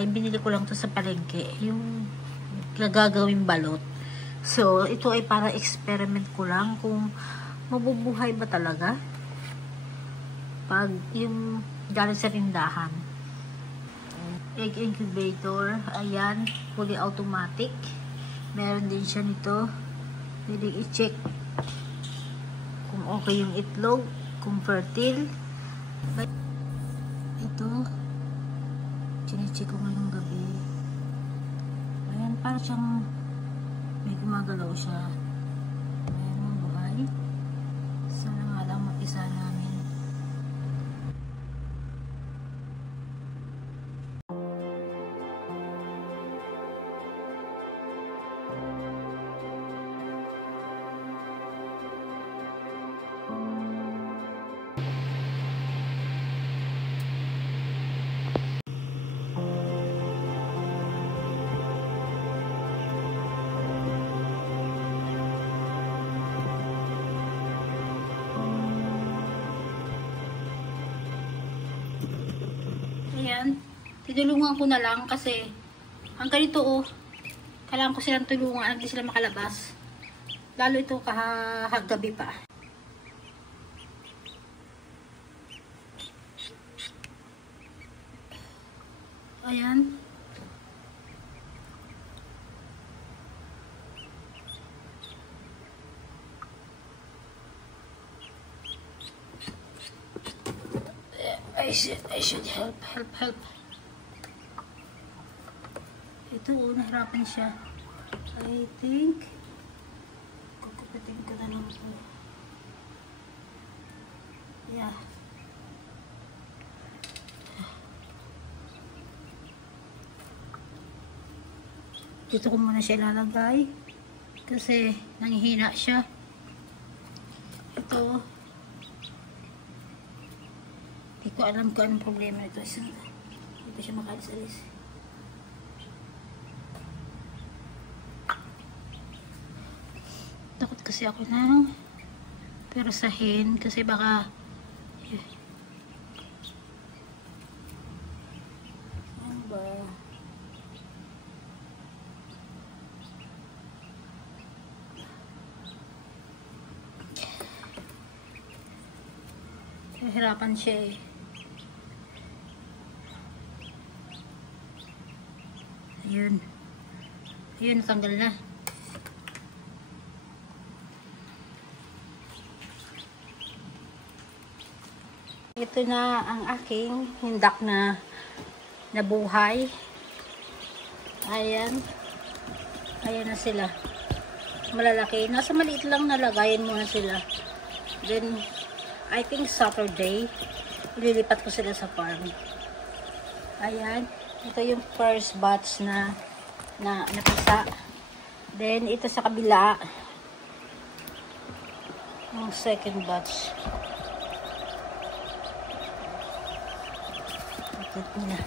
ay binili ko lang to sa palengke. Yung gagawing balot. So, ito ay para experiment ko lang kung mabubuhay ba talaga pag yung galing sa tindahan. Egg incubator, ayan, fully automatic. Meron din siya nito. Pwede i-check kung okay yung itlog, kung fertile. Ito, chine-check ko ngayong gabi. Ayan, parang siyang may gumagalaw siya. Ayan, mabuhay. Sana nga lang mag-isa namin. Ayan, tinulungan ko na lang kasi hanggang ito kailangan ko silang tulungan, hindi sila makalabas. Lalo ito kahagabi pa. Ayan. I should help. Ito, nahirapan siya. I think, kukupitin ko na lang ito. Yeah. Dito ko muna siya ilalagay. Kasi, nanghihina siya. Ito, hindi ko alam kung anong problema ito. Hindi ko siya makalis-alis. Takot kasi ako ng perusahin kasi baka ano ba? Nahirapan siya eh. Ayun. Ayun, natanggal na. Ito na ang aking hindak na nabuhay. Ayan. Ayan na sila. Malalaki. Nasa maliit lang nalagayin mo na sila. Then, I think Saturday, ililipat ko sila sa farm. Ayan. Ito yung first batch na napisa. Then, ito sa kabila, yung second batch. Ito na.